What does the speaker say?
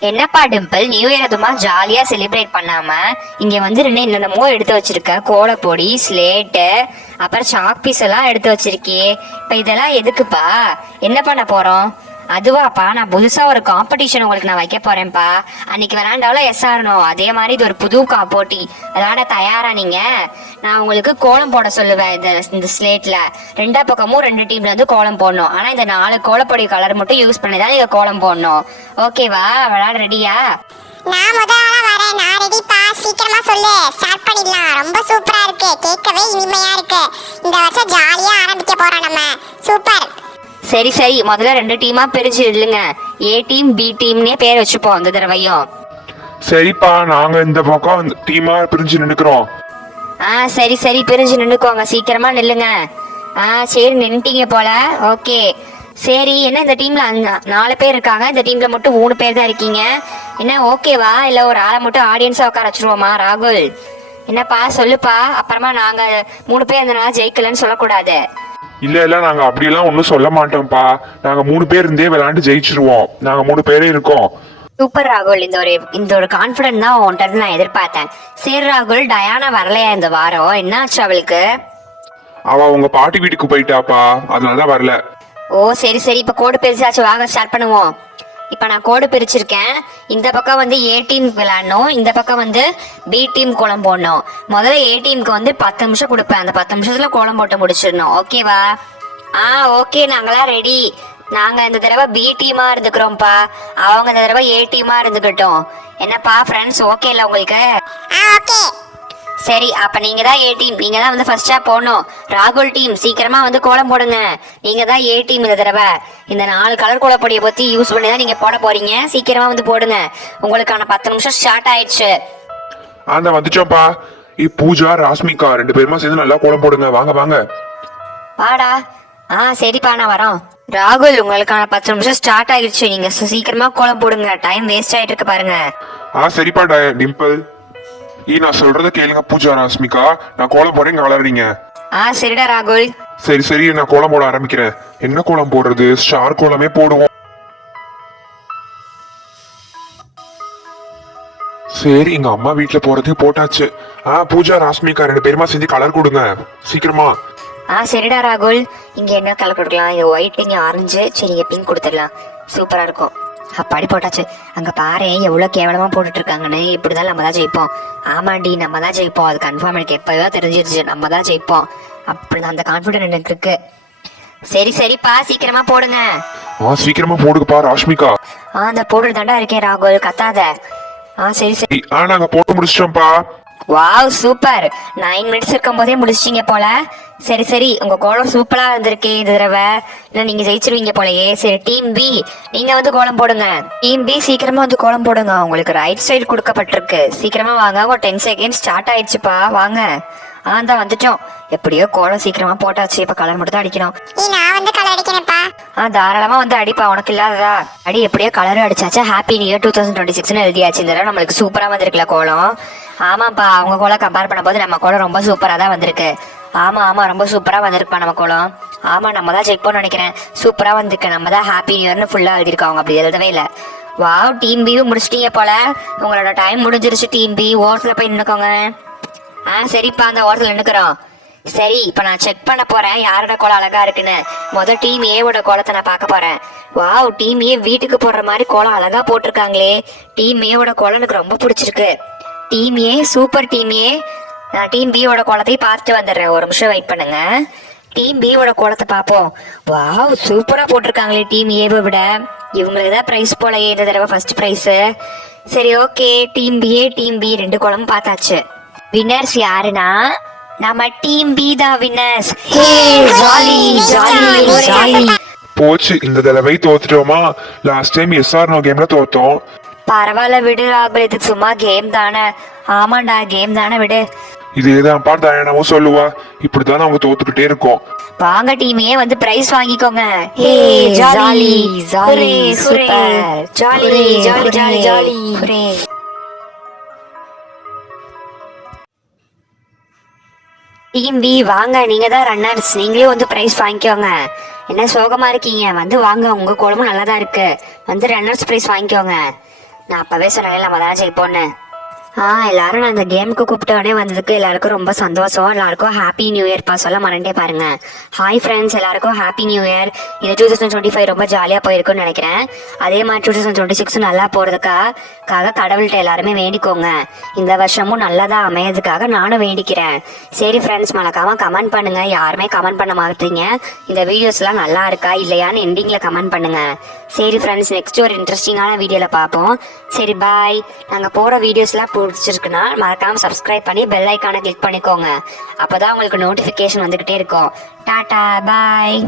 என்னப்பா Dimple? New year அதுமா ஜாலியா செலிப்ரேட் பண்ணாம இங்க வந்து ரெண்டு என்னென்னமோ எடுத்து வச்சிருக்க. கோலப்பொடி ஸ்லேட்டு அப்புறம் சாக் பீஸ் எல்லாம் எடுத்து வச்சிருக்கே இப்ப இதெல்லாம் எதுக்குப்பா? என்ன பண்ண போறோம்? அதுவாப்பா நான் புதுசாக ஒரு காம்படிஷன் உங்களுக்கு நான் வைக்க போகிறேன்ப்பா அன்னைக்கு விளாண்டாவில் எஸ் ஆறணும் அதே மாதிரி இது ஒரு புது கா போட்டி. விளாட தயாரா நீங்கள் நான் உங்களுக்கு கோலம் போட சொல்லுவேன் இந்த இந்த ஸ்லேட்டில் ரெண்டா பக்கமும் ரெண்டு டீமில் இருந்து கோலம் போடணும். ஆனால் இந்த நாலு கோலப்பொடி கலர் மட்டும் யூஸ் பண்ணி தான் நீங்கள் கோலம் போடணும். ஓகேவா விளாட ரெடியா நான் முத ஆளா வரேன். நான் ரெடிப்பா சீக்கிரமா சொல்லு. ஸ்டார்ட் பண்ணிடலாம். ரொம்ப சூப்பரா இருக்கு. கேட்கவே இனிமையா இருக்கு. இந்த வருஷம் ஜாலியா ஆரம்பிக்க போறோம் நம்ம. சூப்பர் சரி சரி. முதல்ல ரெண்டு டீமா பிரிச்சு இல்லைங்க ஏ டீம் பி டீம்னே பேர் வச்சுப்போம் இந்த தடவையும். சரிப்பா நாங்க இந்த பக்கம் டீமா பிரிஞ்சு நின்னுக்கிறோம். ஆ சரி சரி. பிரிஞ்சு நின்னுக்கோங்க. சீக்கிரமா நில்லுங்க. ஆ சரி நின்னுட்டீங்க போல. ஓகே. சரி என்ன இந்த டீம்ல அங்க- நாலு பேர் இருக்காங்க. இந்த டீம்ல மட்டும் மூணு பேர் தான் இருக்கீங்க. என்ன ஓகேவா இல்ல ஒரு ஆளை மட்டும் ஆடியன்ஸா உட்கார வச்சிருவோமா ராகுல்? என்னப்பா சொல்லுப்பா. அப்புறமா நாங்க மூணு பேர் இருந்தனால ஜெயிக்கலன்னு சொல்லக்கூடாது. இல்ல இல்ல நாங்க அப்படியெல்லாம் ஒண்ணும் சொல்ல மாட்டோம்ப்பா. நாங்க மூணு பேர் இருந்தே விளையாண்டு ஜெயிச்சிருவோம். நாங்க மூணு பேரே இருக்கோம். சூப்பர் ராகுல் இந்த ஒரு இந்த ஒரு கான்ஃபிடன்ட் தான் உன்கிட்ட நான் எதிர்பார்த்தேன். சரி ராகுல் டயானா வரலையா இந்த வாரம்? என்னாச்சு அவளுக்கு? அவ உங்க பாட்டி வீட்டுக்கு போயிட்டாப்பா. அதனாலதான் வரல. ஓ சரி சரி. இப்போ கோடு பிரிச்சாச்சு. வாங்க ஸ்டார்ட் பண்ணுவோம். இப்போ நான் கோடு பிரிச்சிருக்கேன். இந்த பக்கம் வந்து ஏ டீம் விளையாடணும். இந்த பக்கம் வந்து பி டீம் கோலம் போடணும். முதல்ல ஏ டீமுக்கு வந்து பத்து நிமிஷம் கொடுப்பேன். அந்த பத்து நிமிஷத்தில் கோலம் போட்டு முடிச்சிடணும். ஓகேவா ஆ ஓகே நாங்களாம் ரெடி நாங்கள் இந்த தடவை பி டீமாக இருந்துக்கிறோம்ப்பா. அவங்க இந்த தடவை ஏ டீமாக இருந்துக்கிட்டோம். என்னப்பா ஃப்ரெண்ட்ஸ் ஓகே இல்லை உங்களுக்கு? ஆ ஓகே சரி அப்ப நீங்க தான் ஏ டீம் நீங்க தான் வந்து ஃபர்ஸ்டா போகணும் ராகுல் டீம் சீக்கிரமா வந்து கோலம் போடுங்க. நீங்க தான் ஏ டீம் இந்த தடவை. இந்த நாலு கலர் கோலப்பொடியை பத்தி யூஸ் பண்ணி தான் நீங்க போட போறீங்க. சீக்கிரமா வந்து போடுங்க. உங்களுக்கான பத்து நிமிஷம் ஸ்டார்ட் ஆயிடுச்சு. அந்த வந்துச்சோம்ப்பா இ பூஜா ராஸ்மிகா ரெண்டு பேருமா சேர்ந்து நல்லா கோலம் போடுங்க. வாங்க வாங்க. வாடா. ஆ சரிப்பா நான் வரோம். ராகுல் உங்களுக்கான பத்து நிமிஷம் ஸ்டார்ட் ஆயிடுச்சு. நீங்க சீக்கிரமா கோலம் போடுங்க. டைம் வேஸ்ட் ஆயிட்டு இருக்கு பாருங்க. ஆ சரிப்பா டிம்பிள். ஈ நான் சொல்றத கேளுங்க பூஜா ராஸ்மிகா நான் கோலம் இங்க விளையாடுறீங்க ஆ சரிடா ராகுல். சரி சரி நான் கோலம் போட ஆரம்பிக்கிறேன். என்ன கோலம் போடுறது? ஸ்டார் கோலமே போடுவோம். சரி எங்க அம்மா வீட்ல போறதே போட்டாச்சு. ஆ பூஜா ராஸ்மிகா ரெண்டு பேருமா செஞ்சு கலர் கொடுங்க. சீக்கிரமா. ஆ சரிடா ராகுல். இங்க என்ன கலர் கொடுக்கலாம்? இங்க ஒயிட் இங்க ஆரஞ்சு சரி இங்க பிங்க் கொடுத்துடலாம். சூப்பரா இருக்கும். அப்பாடி போட்டாச்சு. அங்க பாரு எவ்வளவு கேவலமா போட்டுட்டு இருக்காங்கன்னு இப்படிதான் நம்ம தான் ஜெயிப்போம். ஆமாண்டி நம்ம தான் ஜெயிப்போம். அது கன்ஃபார்ம் எனக்கு எப்பயோ தெரிஞ்சிருச்சு. நம்ம தான் ஜெயிப்போம். அப்படி அந்த கான்ஃபிடென்ட் எனக்கு இருக்கு. சரி சரிப்பா சீக்கிரமா போடுங்க. ஆ சீக்கிரமா போடுங்கப்பா ராஷ்மிகா. ஆ அந்த போட்டு தாண்டா இருக்கேன் ராகுல். கத்தாத. ஆ சரி சரி. ஆ நாங்க போட்டு முடிச்சிட்டோம்ப்பா. வாவ் சூப்பர் நைன் மினிட்ஸ் இருக்கும் போதே முடிச்சிட்டீங்க போல. சரி சரி உங்க கோலம் சூப்பரா வந்திருக்கே இது தடவை. இல்ல நீங்க ஜெயிச்சிருவீங்க போலயே. சரி டீம் பி நீங்க வந்து கோலம் போடுங்க. டீம் பி சீக்கிரமா வந்து கோலம் போடுங்க. உங்களுக்கு ரைட் சைடு கொடுக்கப்பட்டிருக்கு. சீக்கிரமா வாங்க. ஒரு டென் செகண்ட் ஸ்டார்ட் ஆயிடுச்சுப்பா. வாங்க. ஆ தான் வந்துட்டோம். எப்படியோ கோலம் சீக்கிரமா போட்டாச்சு. இப்ப கலர் மட்டும் தான் அடிக்கணும் ஆ தாராளமா வந்து அடிப்பா. உனக்கு இல்லாததா? அடி எப்படியோ colour அடிச்சாச்சா. Happy new year two thousand twenty சிக்ஸ்னு எழுதியாச்சு இந்த தடவை. நம்மளுக்கு சூப்பரா வந்திருக்குல கோலம். ஆமாப்பா அவங்க கோலம் கம்பேர் பண்ணும்போது நம்ம கோலம் ரொம்ப சூப்பரா தான் வந்திருக்கு. ஆமா ஆமா ரொம்ப சூப்பரா வந்திருக்குப்பா நம்ம கோலம். ஆமா நம்ம தான் செக் பண்ண நினைக்கிறேன். சூப்பரா வந்திருக்கு. நம்ம தான் ஹாப்பி நியர்னு ஃபுல்லாக ஃபுல்லா எழுதிருக்கோம் அவங்க. அப்படி எழுதவே இல்லை. வாவ் டீம் பியும் முடிச்சிட்டீங்க போல. உங்களோட டைம் முடிஞ்சிருச்சு டீம் பி ஓரத்துல போய் நின்னுக்கோங்க. ஆ சரிப்பா அந்த ஓரத்தில் நின்றுக்கிறோம் சரி இப்போ நான் செக் பண்ண போறேன். யாரோட கோலம் அழகா இருக்குன்னு. முதல் டீம் ஏவோட கோலத்தை நான் பார்க்க போறேன். வாவ் டீம் ஏ வீட்டுக்கு போடுற மாதிரி கோலம் அழகா போட்டிருக்காங்களே. டீம் ஏவோட கோலம் எனக்கு ரொம்ப பிடிச்சிருக்கு. Team A super team A நான் டீம் பியோட கோலத்தையும் பார்த்துட்டு வந்துடுறேன். ஒரு நிமிஷம் வெயிட் பண்ணுங்க. டீம் பியோட கோலத்தை பார்ப்போம். வாவ் சூப்பராக போட்டிருக்காங்களே டீம் ஏவை விட. இவங்களுக்கு தான் ப்ரைஸ் போலயே இந்த தடவை ஃபர்ஸ்ட் ப்ரைஸு சரி okay team BA team B ரெண்டு குளமும் பார்த்தாச்சு. வின்னர்ஸ் யாருன்னா நம்ம டீம் பி தான் winners hey jolly jolly jolly போச்சு இந்த தடவை தோத்துட்டோமா? லாஸ்ட் டைம் எஸ்ஆர் நோ கேம்ல தோத்தோம். பரவாயில்ல விடு ராகுல். இது சும்மா கேம் தானே. ஆமாண்டா கேம் தானே விடு. இதேதான்ப்பா தயானாவும் சொல்லுவா. இப்படிதான் அவங்க தோத்துக்கிட்டே இருக்கோம். வாங்க டீமே. வந்து பிரைஸ் வாங்கிக்கோங்க. Hey jolly. Jolly super. Jolly jolly jolly jolly. Team B வாங்க. நீங்க தான் ரன்னர்ஸ் நீங்களே வந்து பிரைஸ் வாங்கிக்கோங்க. என்ன சோகமா இருக்கீங்க? வந்து வாங்க. உங்க குழம்பு நல்லா தான் இருக்கு. வந்து ரன்னர்ஸ் பிரைஸ் வாங்கிக்கோங்க. நான் அப்பவே சொன்னேன் நம்ம தானே ஜெயிப்போன்னு எல்லாரும் நான் இந்த கேமுக்கு கூப்பிட்டோடனே வந்ததுக்கு எல்லாருக்கும் ரொம்ப சந்தோஷம். எல்லாருக்கும் ஹாப்பி நியூ இயர் பா சொல்ல மறண்டே பாருங்க. ஹாய் ஃப்ரெண்ட்ஸ் எல்லாருக்கும் ஹாப்பி நியூ இயர் இது டூ தௌசண்ட் டுவெண்ட்டி ஃபைவ் ரொம்ப ஜாலியாக போயிருக்குன்னு நினைக்கிறேன். அதே மாதிரி டூ தௌசண்ட் டுவெண்ட்டி சிக்ஸ் நல்லா போகிறதுக்காக கடவுள்கிட்ட எல்லாருமே வேண்டிக்கோங்க. இந்த வருஷமும் நல்லதாக அமையதுக்காக நானும் வேண்டிக்கிறேன். சரி ஃப்ரெண்ட்ஸ் மறக்காமல் கமெண்ட் பண்ணுங்க. யாருமே கமெண்ட் பண்ண மாட்டீங்க. இந்த வீடியோஸ்லாம் நல்லா இருக்கா இல்லையான்னு எண்டிங்கில் கமெண்ட் பண்ணுங்க. சரி ஃப்ரெண்ட்ஸ் நெக்ஸ்ட் ஒரு இன்ட்ரெஸ்டிங்கான வீடியோவில் பார்ப்போம். சரி பாய் நாங்கள் போகிற வீடியோஸ்லாம் பிடிச்சிருக்குன்னா மறக்காமல் சப்ஸ்கிரைப் பண்ணி பெல் ஐக்கானை கிளிக் பண்ணிக்கோங்க. அப்போ தான் உங்களுக்கு நோட்டிஃபிகேஷன் வந்துக்கிட்டே இருக்கும். டாடா பாய்